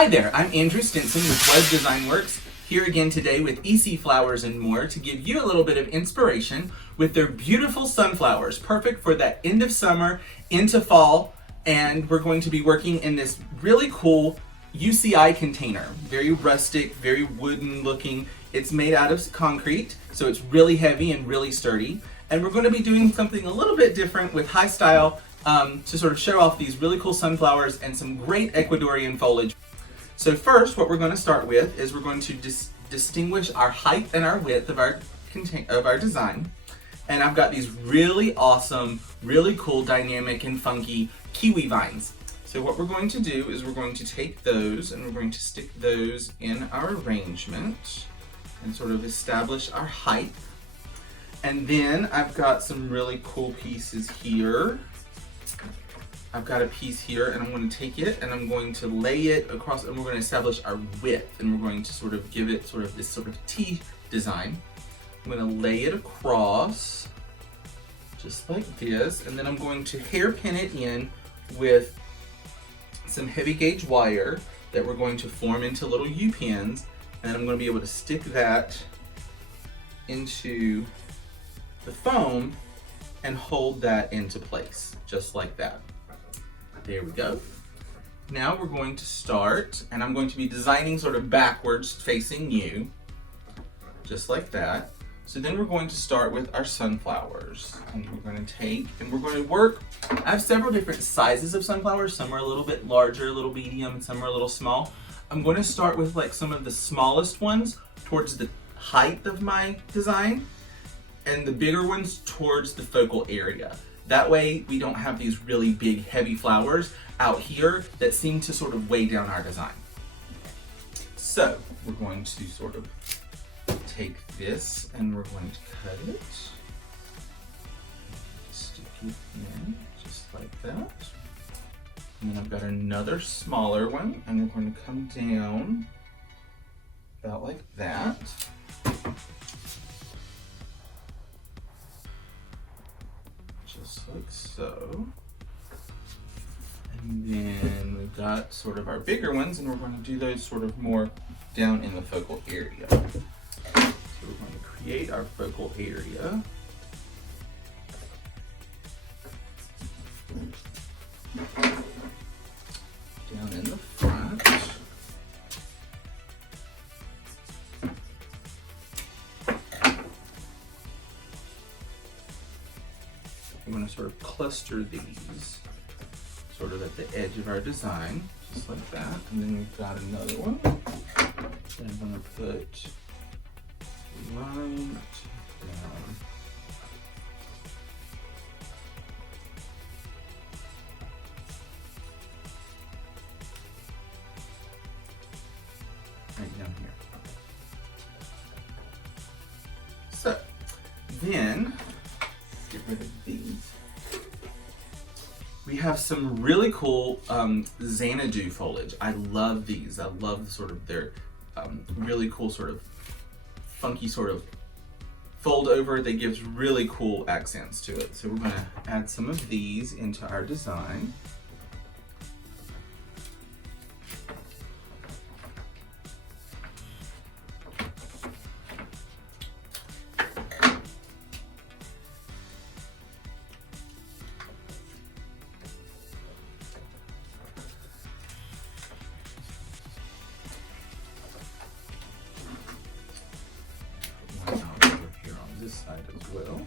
Hi there, I'm Andrew Stinson with Web Design Works, here again today with EC Flowers and More to give you a little bit of inspiration with their beautiful sunflowers, perfect for that end of summer into fall. And we're going to be working in this really cool UCI container, very rustic, very wooden looking. It's made out of concrete, so it's really heavy and really sturdy. And we're going to be doing something a little bit different with high style to sort of show off these really cool sunflowers and some great Ecuadorian foliage. So first, what we're going to start with is we're going to distinguish our height and our width of our design. And I've got these really awesome, really cool, dynamic and funky kiwi vines. So what we're going to do is we're going to take those and we're going to stick those in our arrangement and sort of establish our height. And then I've got some really cool pieces here. I've got a piece here and I'm going to take it and I'm going to lay it across and we're going to establish our width and we're going to sort of give it sort of this sort of T design. I'm going to lay it across just like this and then I'm going to hairpin it in with some heavy gauge wire that we're going to form into little U-pins, and I'm going to be able to stick that into the foam and hold that into place just like that. There we go. Now we're going to start, and I'm going to be designing sort of backwards facing you, just like that. So then we're going to start with our sunflowers, and we're going to take, and we're going to work. I have several different sizes of sunflowers. Some are a little bit larger, a little medium, and some are a little small. I'm going to start with like some of the smallest ones towards the height of my design, and the bigger ones towards the focal area. That way we don't have these really big heavy flowers out here that seem to sort of weigh down our design. So we're going to sort of take this and we're going to cut it, stick it in just like that. And then I've got another smaller one and we're going to come down about like that. Just like so. And then we've got sort of our bigger ones and we're going to do those sort of more down in the focal area. So we're going to create our focal area. Down in the front. We're going to sort of cluster these sort of at the edge of our design, just like that. And then we've got another one that I'm going to put right down. Right down here. So then, get rid of these. We have some really cool Xanadu foliage. I love these. I love sort of their really cool sort of funky sort of fold over that gives really cool accents to it. So we're going to add some of these into our design. Side as well.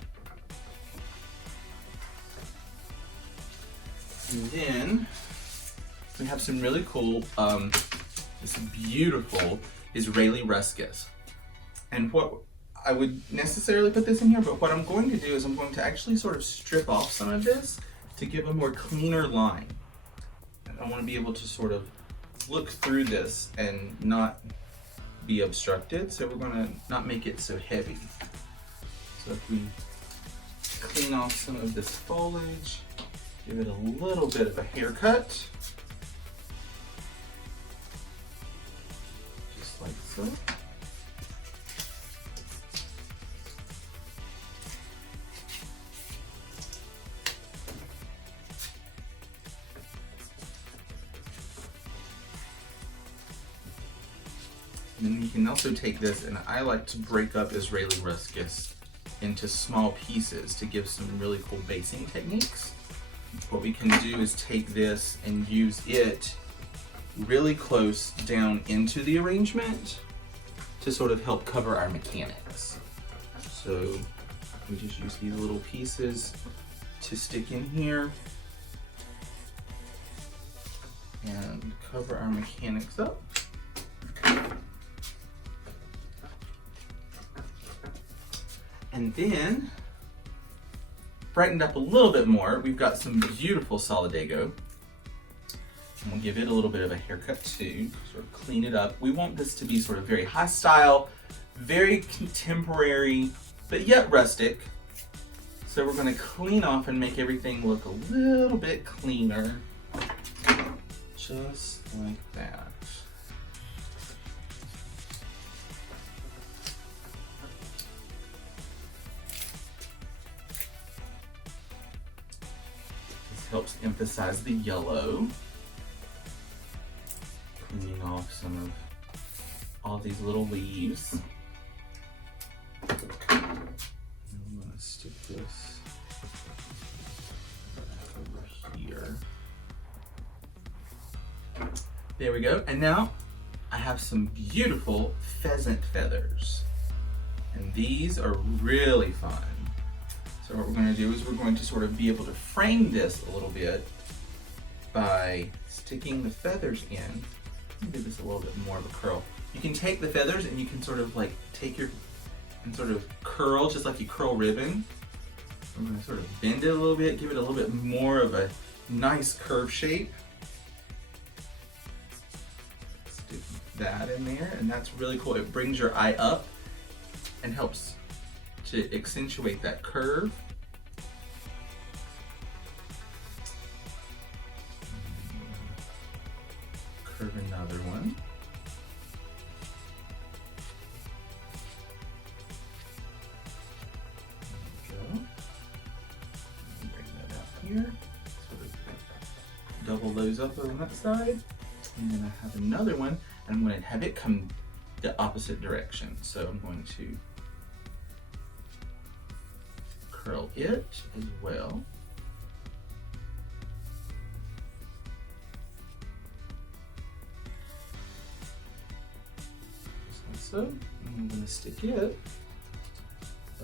And then we have some really cool, this beautiful Israeli ruscus. And what I would necessarily put this in here, but what I'm going to do is I'm going to actually sort of strip off some of this to give a more cleaner line. And I want to be able to sort of look through this and not be obstructed. So we're going to not make it so heavy. So if we clean off some of this foliage, give it a little bit of a haircut, just like so. And then you can also take this, and I like to break up Israeli ruscus into small pieces to give some really cool basing techniques. What we can do is take this and use it really close down into the arrangement to sort of help cover our mechanics. So we just use these little pieces to stick in here and cover our mechanics up. And then, brightened up a little bit more, we've got some beautiful Solidago. And we'll give it a little bit of a haircut too, sort of clean it up. We want this to be sort of very high style, very contemporary, but yet rustic. So we're gonna clean off and make everything look a little bit cleaner, just like that. Helps emphasize the yellow. Cleaning off some of all these little leaves. I'm gonna stick this over here. There we go. And now I have some beautiful pheasant feathers. And these are really fun. So what we're going to do is we're going to sort of be able to frame this a little bit by sticking the feathers in. Let me give this a little bit more of a curl. You can take the feathers and you can sort of like take your and sort of curl just like you curl ribbon. I'm going to sort of bend it a little bit, give it a little bit more of a nice curve shape. Stick that in there, and that's really cool. It brings your eye up and helps to accentuate that curve. Curve another one. There we go. Bring that out here. Sort of double those up on that side. And then I have another one, and I'm going to have it come the opposite direction. So I'm going to curl it as well. Just like so. And I'm going to stick it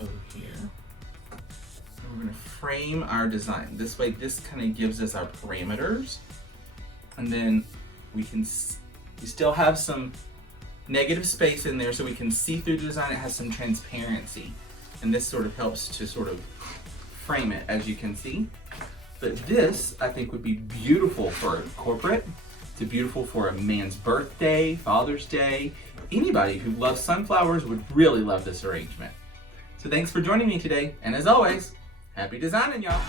over here. And we're going to frame our design. This way, this kind of gives us our parameters. And then we still have some negative space in there so we can see through the design. It has some transparency. And this sort of helps to sort of frame it, as you can see. But this, I think, would be beautiful for corporate. It's beautiful for a man's birthday, Father's Day. Anybody who loves sunflowers would really love this arrangement. So thanks for joining me today. And as always, happy designing, y'all.